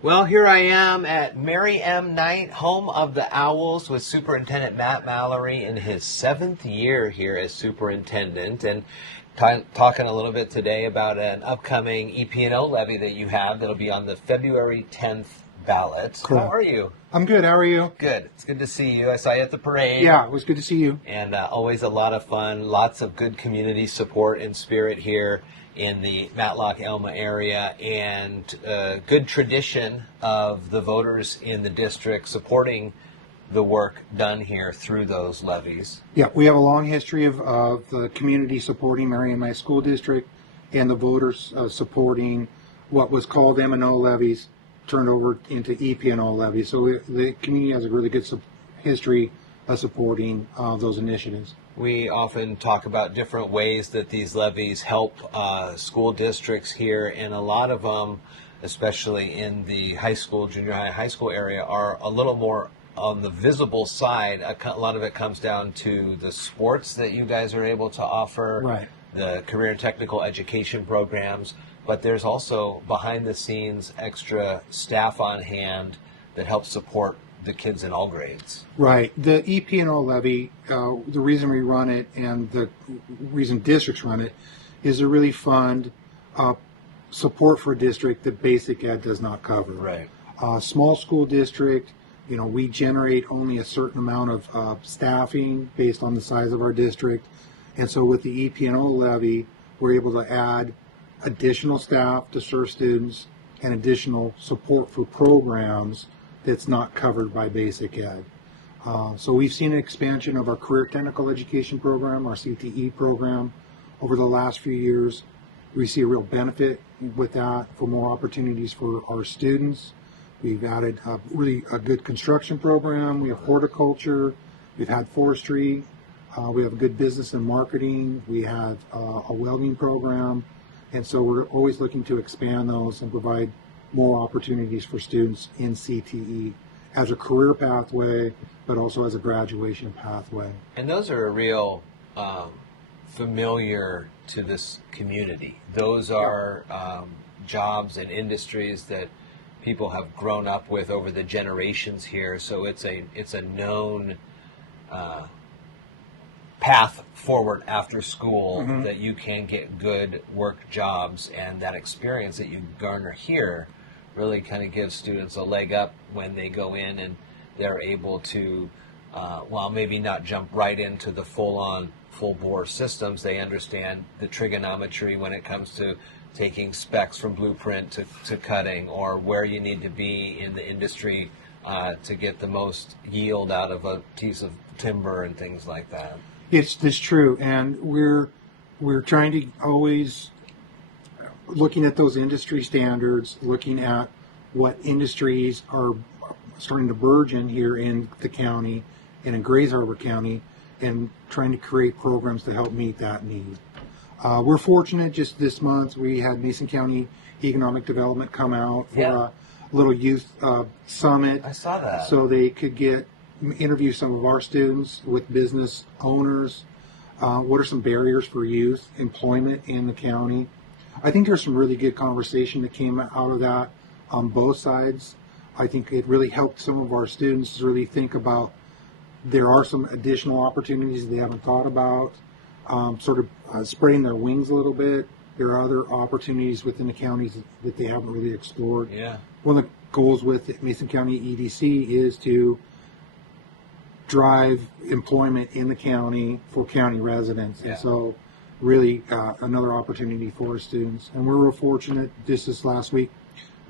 Well, here I am at Mary M. Knight, home of the Owls, with Superintendent Matt Mallery in his 7th year here as superintendent, and talking a little bit today about an upcoming EP&O levy that you have that'll be on the February 10th ballot. Correct. How are you? I'm good. How are you? Good. It's good to see you. I saw you at the parade. Yeah, it was good to see you. And always a lot of fun, lots of good community support and spirit here in the Matlock-Elma area, and good tradition of the voters in the district supporting the work done here through those levies. Yeah, we have a long history of the community supporting Marion High School District, and the voters supporting what was called M&O levies turned over into EP&O levies. So the community has a really good history of supporting those initiatives. We often talk about different ways that these levies help school districts here, and a lot of them, especially in the high school, junior high, high school area, are a little more on the visible side. A lot of it comes down to the sports that you guys are able to offer, Right. the career and technical education programs, but there's also behind the scenes extra staff on hand that helps support the kids in all grades. Right. The EP&O levy, the reason we run it and the reason districts run it is to really fund support for a district that basic ed does not cover. Right. Small school district, we generate only a certain amount of staffing based on the size of our district. And so with the EP&O levy, we're able to add additional staff to serve students and additional support for programs that's not covered by basic ed. So we've seen an expansion of our career technical education program, our CTE program, over the last few years. We see a real benefit with that for more opportunities for our students. We've added really a good construction program. We have horticulture. We've had forestry. We have good business and marketing. We have a welding program. And so we're always looking to expand those and provide more opportunities for students in CTE as a career pathway, but also as a graduation pathway. And those are a real familiar to this community. Those are jobs and industries that people have grown up with over the generations here. So it's a known path forward after school, that you can get good work jobs, and that experience that you garner here really kind of gives students a leg up when they go in and they're able to, while maybe not jump right into the full bore systems, they understand the trigonometry when it comes to taking specs from blueprint to cutting, or where you need to be in the industry to get the most yield out of a piece of timber and things like that. It's true, and we're trying to always looking at those industry standards, looking at what industries are starting to burgeon here in the county and in Grays Harbor County, and trying to create programs to help meet that need. We're fortunate just this month we had Mason County Economic Development come out for a little youth summit. I saw that. So they could interview some of our students with business owners. What are some barriers for youth employment in the county? I think there's some really good conversation that came out of that on both sides. I think it really helped some of our students really think about there are some additional opportunities they haven't thought about, sort of spreading their wings a little bit. There are other opportunities within the counties that they haven't really explored. Yeah. One of the goals with Mason County EDC is to drive employment in the county for county residents. Yeah. And so really another opportunity for our students. And we're real fortunate. This last week,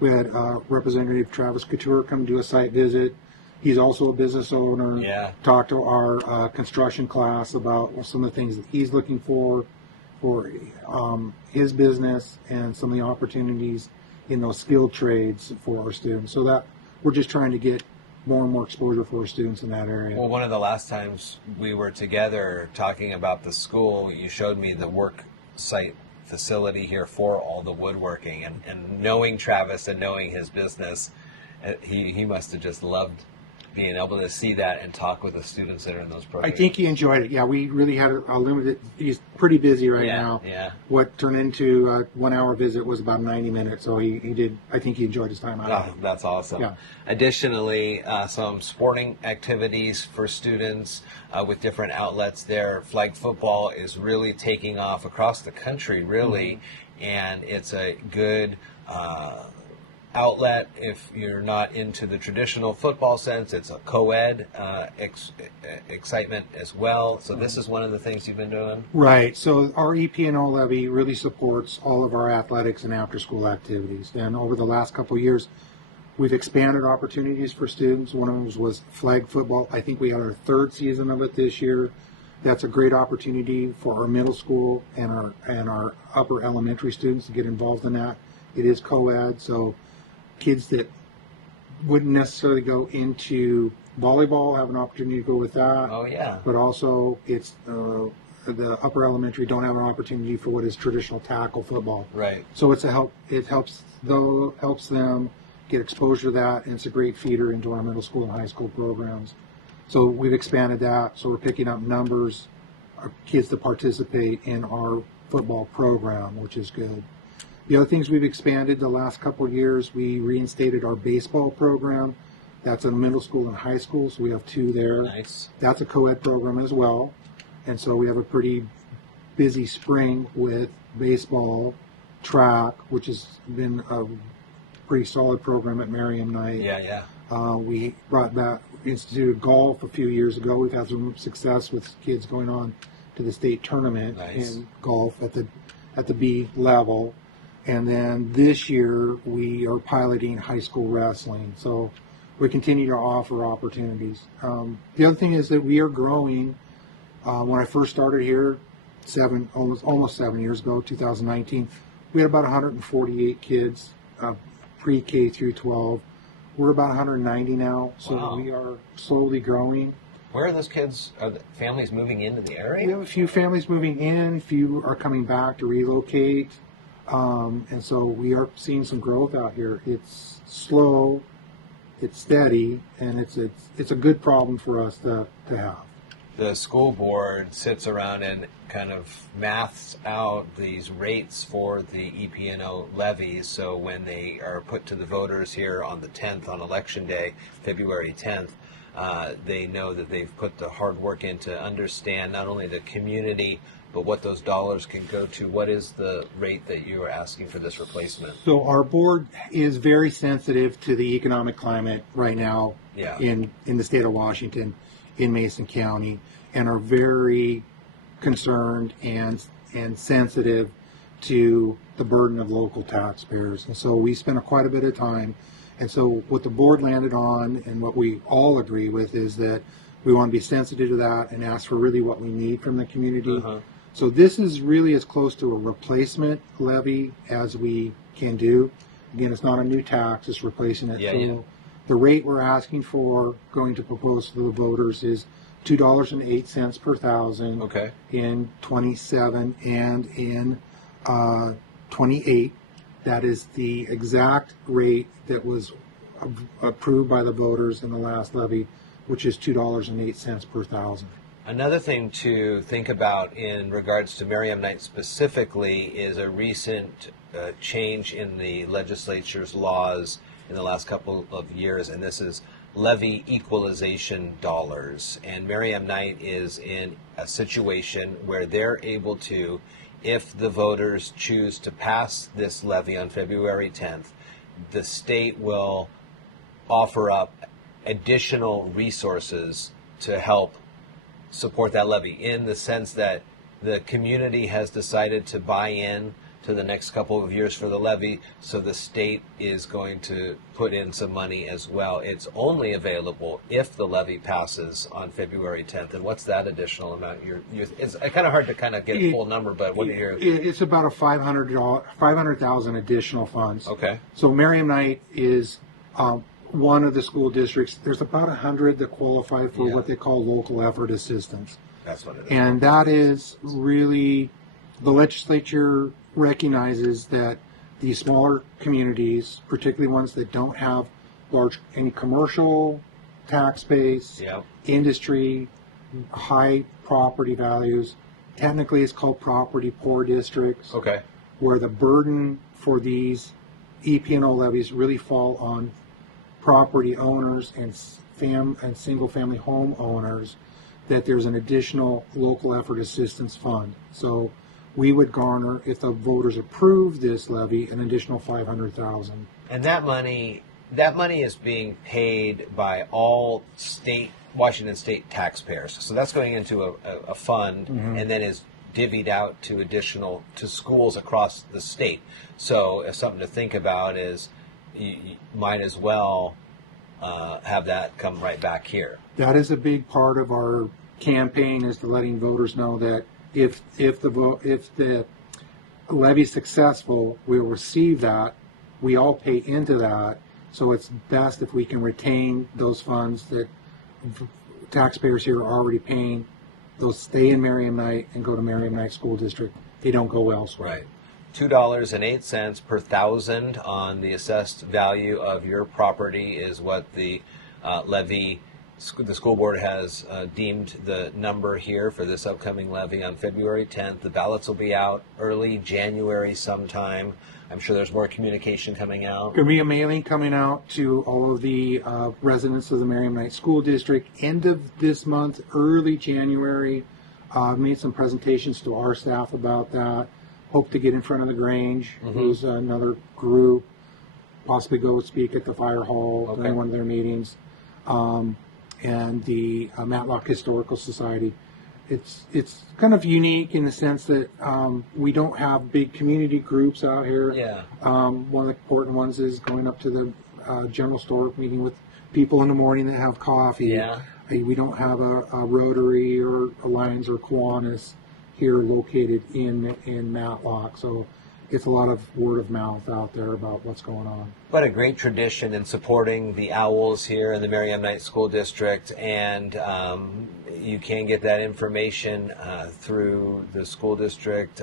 we had Representative Travis Couture come do a site visit. He's also a business owner. Yeah. Talked to our construction class about some of the things that he's looking for his business and some of the opportunities in those skilled trades for our students. So that we're just trying to get more and more exposure for our students in that area. Well, one of the last times we were together talking about the school, you showed me the work site facility here for all the woodworking, and knowing Travis and knowing his business, he must have just loved being able to see that and talk with the students that are in those I programs? think he enjoyed it. Yeah, we really had a limited. He's pretty busy right now. Yeah. What turned into a 1 hour visit was about 90 minutes. So he did. I think he enjoyed his time out. Oh, that's awesome. Yeah. Additionally, some sporting activities for students with different outlets there. Flag football is really taking off across the country, really, and it's a good outlet if you're not into the traditional football sense. It's a co-ed excitement as well. So this is one of the things you've been doing? Right. So our EP&O Levy really supports all of our athletics and after-school activities. And over the last couple of years, we've expanded opportunities for students. One of them was flag football. I think we had our third season of it this year. That's a great opportunity for our middle school and our upper elementary students to get involved in that. It is co-ed, so kids that wouldn't necessarily go into volleyball have an opportunity to go with that. Oh, yeah. But also, it's the upper elementary don't have an opportunity for what is traditional tackle football. Right. So it's a help. It helps them get exposure to that, and it's a great feeder into our middle school and high school programs. So we've expanded that. So we're picking up numbers of kids to participate in our football program, which is good. The other things we've expanded the last couple of years, we reinstated our baseball program. That's in middle school and high school, so we have two there. Nice. That's a co-ed program as well. And so we have a pretty busy spring with baseball, track, which has been a pretty solid program at Merriam Knight. Yeah. We brought back, instituted golf a few years ago. We've had some success with kids going on to the state tournament in golf at the B level. And then this year we are piloting high school wrestling. So we continue to offer opportunities. The other thing is that we are growing. When I first started here, almost 7 years ago, 2019, we had about 148 kids, pre-K through 12. We're about 190 now, so Wow. we are slowly growing. Where are those kids? Are the families moving into the area? We have a few families moving in, few are coming back to relocate, and so we are seeing some growth out here. It's slow, it's steady, and it's a good problem for us to have. The school board sits around and kind of maths out these rates for the EP&O levies. So when they are put to the voters here on the 10th, on election day, February 10th, they know that they've put the hard work in to understand not only the community, but what those dollars can go to. What is the rate that you are asking for this replacement? So our board is very sensitive to the economic climate right now in the state of Washington, in Mason County, and are very concerned and sensitive to the burden of local taxpayers. And so we spent quite a bit of time. And so what the board landed on and what we all agree with is that we want to be sensitive to that and ask for really what we need from the community. So this is really as close to a replacement levy as we can do. Again, it's not a new tax, it's replacing it. The rate we're asking for, going to propose to the voters, is $2.08 per thousand in 27 and in 28. That is the exact rate that was approved by the voters in the last levy, which is $2.08 per thousand. Another thing to think about in regards to Merriam Knight specifically is a recent change in the legislature's laws in the last couple of years, and this is levy equalization dollars. And Merriam Knight is in a situation where they're able to, if the voters choose to pass this levy on February 10th, the state will offer up additional resources to help support that levy, in the sense that the community has decided to buy in to the next couple of years for the levy, so the state is going to put in some money as well. It's only available if the levy passes on February 10th. And what's that additional amount? It's kind of hard to kind of get a full number, but what do you hear? It's about a $500,000 additional funds. Okay. So Merriam Knight is one of the school districts. There's about 100 that qualify for what they call local effort assistance. That's what it is. And that is really, the legislature recognizes that these smaller communities, particularly ones that don't have any commercial tax base, Yep. industry, high property values. Technically, it's called property poor districts, Okay. where the burden for these EP&O levies really fall on property owners and single-family home owners, that there's an additional local effort assistance fund. So we would garner, if the voters approve this levy, an additional $500,000. And that money is being paid by all Washington state taxpayers. So that's going into a fund, and then is divvied out to schools across the state. So if something to think about is, you might as well have that come right back here. That is a big part of our campaign, is to letting voters know that if the levy is successful, we'll receive that. We all pay into that, so it's best if we can retain those funds that taxpayers here are already paying. Those stay in Merriam Knight and go to Merriam Knight School District. They don't go elsewhere. Right. $2.08 per thousand on the assessed value of your property is what the levy, the school board has deemed the number here for this upcoming levy on February 10th. The ballots will be out early January sometime. I'm sure there's more communication coming out. There'll be a mailing coming out to all of the residents of the Merriam Knight School District end of this month, early January. I've made some presentations to our staff about that. Hope to get in front of the Grange, who's another group, possibly go speak at the fire hall during one of their meetings, and the Matlock Historical Society. It's kind of unique in the sense that we don't have big community groups out here. Yeah. One of the important ones is going up to the general store, meeting with people in the morning that have coffee. Yeah. We don't have a Rotary or a Lions or Kiwanis here located in Matlock, so it's a lot of word of mouth out there about what's going on. But a great tradition in supporting the Owls here in the Merriam Knight School District, and you can get that information through the school district.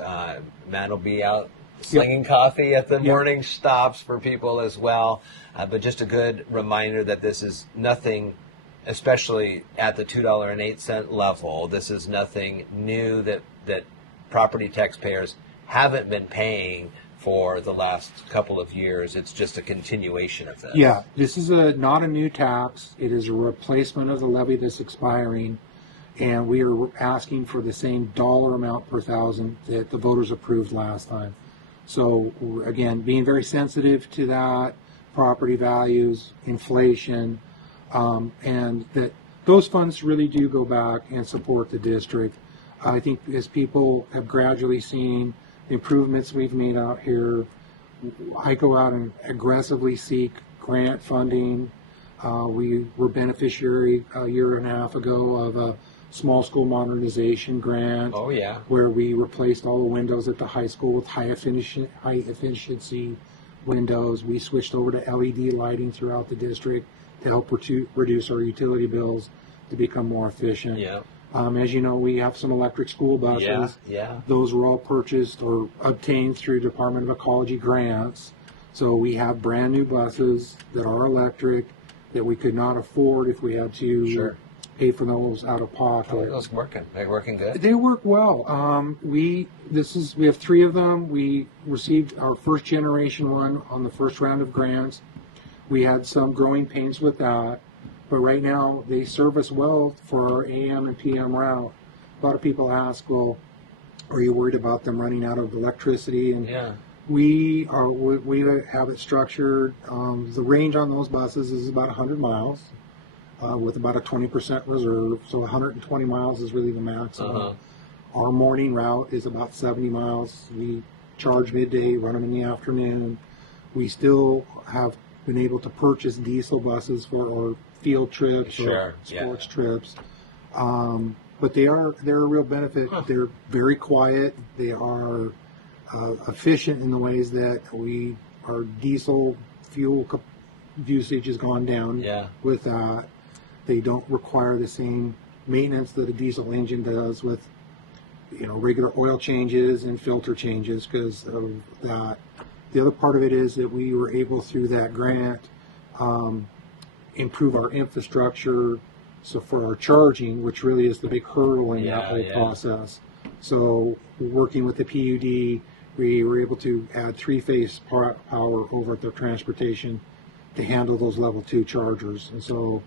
Matt will be out slinging coffee at the morning stops for people as well. But just a good reminder that this is nothing, especially at the $2.08 level, this is nothing new that property taxpayers haven't been paying for the last couple of years. It's just a continuation of that. Yeah, this is not a new tax. It is a replacement of the levy that's expiring, and we are asking for the same dollar amount per thousand that the voters approved last time. So again, being very sensitive to that, property values, inflation, and that those funds really do go back and support the district. I think as people have gradually seen the improvements we've made out here, I go out and aggressively seek grant funding. We were beneficiary a year and a half ago of a small school modernization grant. Oh, yeah. Where we replaced all the windows at the high school with high efficiency windows. We switched over to LED lighting throughout the district to help reduce our utility bills to become more efficient. Yeah. As you know, we have some electric school buses. Yeah. Those were all purchased or obtained through Department of Ecology grants. So we have brand new buses that are electric that we could not afford if we had to pay for those out of pocket. How are those working? They're working good? They work well. We have 3 of them. We received our first generation one on the first round of grants. We had some growing pains with that. But right now, they serve us well for our AM and PM route. A lot of people ask, well, are you worried about them running out of electricity? And we have it structured. The range on those buses is about 100 miles with about a 20% reserve. So 120 miles is really the maximum. Our morning route is about 70 miles. We charge midday, run them in the afternoon. We still have been able to purchase diesel buses for our field trips or sports trips, but they're a real benefit. They're very quiet. They are efficient in the ways that our diesel fuel usage has gone down. With that, they don't require the same maintenance that a diesel engine does with regular oil changes and filter changes because of that. The other part of it is that we were able through that grant improve our infrastructure. So for our charging, which really is the big hurdle in that whole process. So working with the PUD, we were able to add 3-phase power over at the transportation to handle those level 2 chargers. And so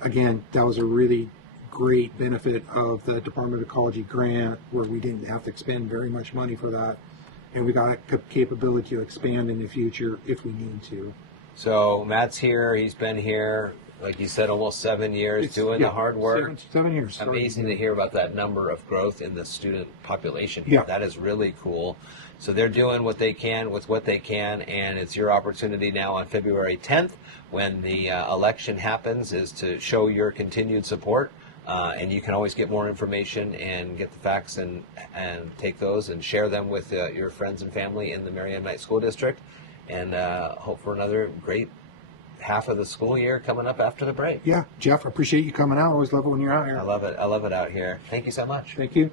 again, that was a really great benefit of the Department of Ecology grant, where we didn't have to expend very much money for that. And we got a capability to expand in the future if we need to. So Matt's here. He's been here, like you said, almost 7 years doing the hard work. 7 years. Amazing to hear about that number of growth in the student population. Yeah. That is really cool. So they're doing what they can with what they can, and it's your opportunity now on February 10th, when the election happens, is to show your continued support. And you can always get more information and get the facts and take those and share them with your friends and family in the Marion Knight School District, and hope for another great half of the school year coming up after the break. Yeah, Jeff, I appreciate you coming out. I always love it when you're out here. I love it. I love it out here. Thank you so much. Thank you.